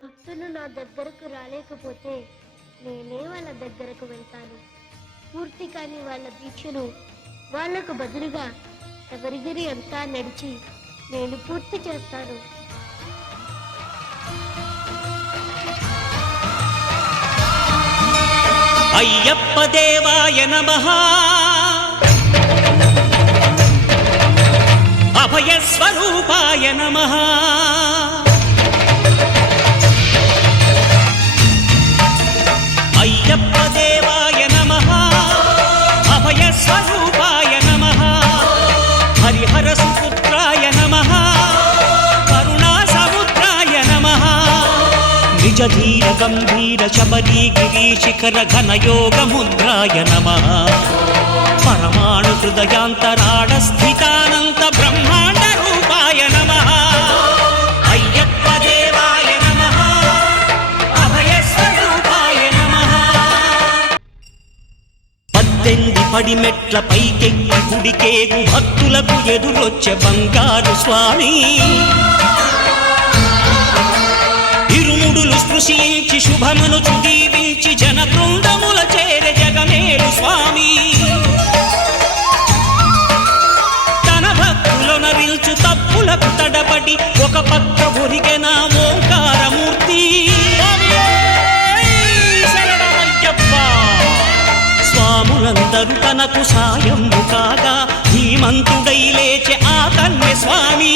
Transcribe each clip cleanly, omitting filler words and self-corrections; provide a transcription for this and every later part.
భక్తులు నా దగ్గరకు రాలేకపోతే నేనే వాళ్ళ దగ్గరకు వెళ్తాను. పూర్తి కాని వాళ్ళ దీక్షను వాళ్లకు బదులుగా శబరిగిరి అంతా నడిచి నేను పూర్తి చేస్తాను. అయ్యప్ప దేవాయ నమః, అభయ స్వరూపాయ నమః, అయ్యప్ప దేవాయ నమః, అభయ స్వరూపాయ నమః, హరిహర సుపుత్రాయ నమః, కరుణా సముద్రాయ నమః, నిజ ధీర గంభీర శబరీ గిరీశిఖర ఘనయోగ ముద్రాయ నమః, పరమాణు హృదయాంతరాళ స్థితానంత బ్రహ్మాండ రూపాయ నమః, అయ్యప్ప దేవాయ నమః, అభయ స్వరూపాయ నమః. 18 పడిమెట్ల పైకెక్కి గుడికేగు భక్తులకు ఎదురొచ్చే బంగారు స్వామి, ఇరుముడులు స్పృశించి శుభమును దీవించి జన బృందముల చేరే జగమేలు స్వామి, తన భక్తులను రిల్చు తప్పులకు తడబడి ఒక పక్క ఒరిగెన ఓంకారమూర్తి, స్వాములందరూ తనకు సాయము కాగా ధీమంతుడై లేచే ఆ కన్య స్వామి,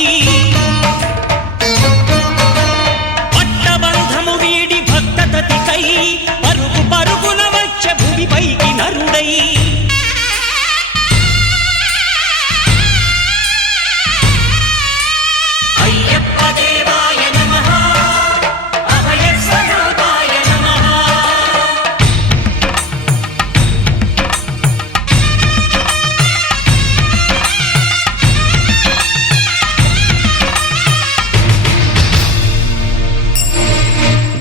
పట్టబంధము వీడి భక్తతతికై పరుగు పరుగున వచ్చే భూమిపైకి నరుడై, అయ్యప్ప దేవాయ నమః, అభయ స్వరూపాయ నమః.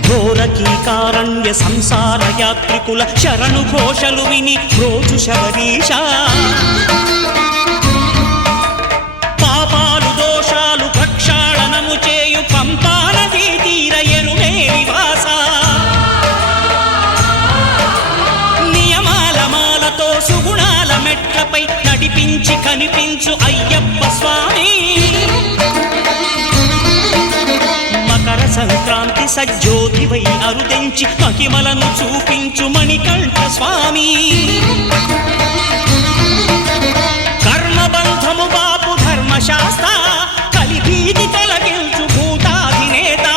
ఘోరకీకారణ్య సంసార యాత్రికుల శరణు ఘోషలు విని రోజు శబరీశ, పాపాలు దోషాలు ప్రక్షాళనము చేయు పంపానదీ తీర ఎరుమే నివాస, నియమాల మాలతో సుగుణాల మెట్లపై నడిపించి కనిపించు అయ్యప్ప స్వామి, మకర సంక్రాంతి సజ్జోతివై అరుదించి మహిమలను చూపించు మణికంఠ స్వామి, కర్మబంధము బాపు ధర్మశాస్త్ర కలిభీతి తొలగించు భూతాధినేత,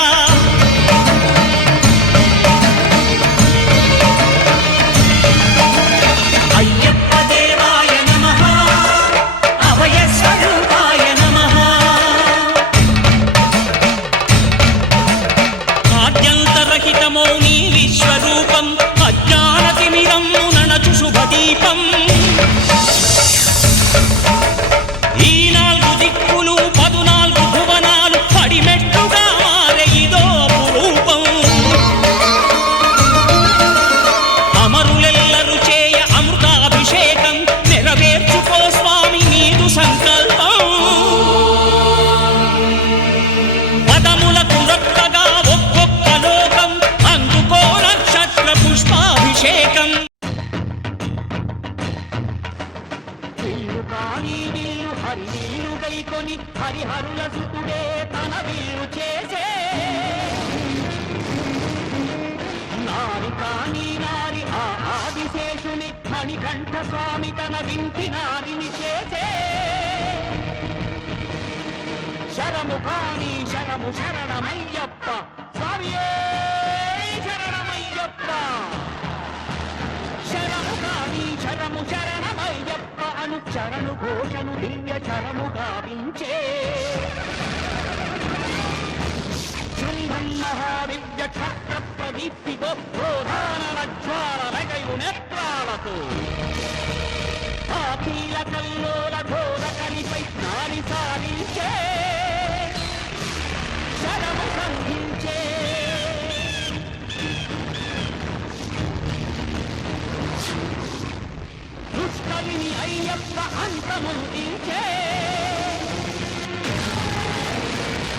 అయ్యప్ప దేవాయ నమః, అభయ స్వరూపాయ నమః, ఆద్యంతరహితమో నీ విశ్వరూపం అజ్ఞానతిమిరము ననచు శుభదీపం, ఈ 4 దిక్కులు 14 భువనాలు పడిమెట్టుగా మారే ఇదో రూపం, అమరులెల్లరు చేయ అమృతాభిషేకం నెరవేర్చుకో స్వామి నీదు సంకల్పం, పదములకు రొక్కగా ఒక్కొక్క లోకం అందుకో నక్షత్ర పుష్పాభిషేకం, వీరు కాని వీరు హరి వీరు గైకొని హరిహరుల సుతుడే తన వీరు చేసే, నారి కాని నారి ఆ ఆదిశేషుని మణికంఠ స్వామి తన వింటి నారిని చేసే, శరము కాని శరము శరణమయ్యప్ప స్వామియే శరణమయ్యప్ప, శరము కాని శరము శరణమయ్యప్ప అను చరణు ఘోషను దివ్య చరము గావించే, శృంగం మహాదివ్య క్షత్ర ప్రదీప్తితో ప్రోధాన రజ్వాల రగయు నేత్రాలతో, అఖిల కల్లోల ఘోర కలిపై నారి సారించే, శరము సంధించే, దుష్కవిని అయ్యప్ప అంతముందించే,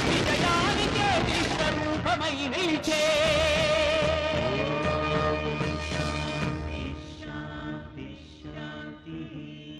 విజయానికే విశ్వరూపమై నిలచే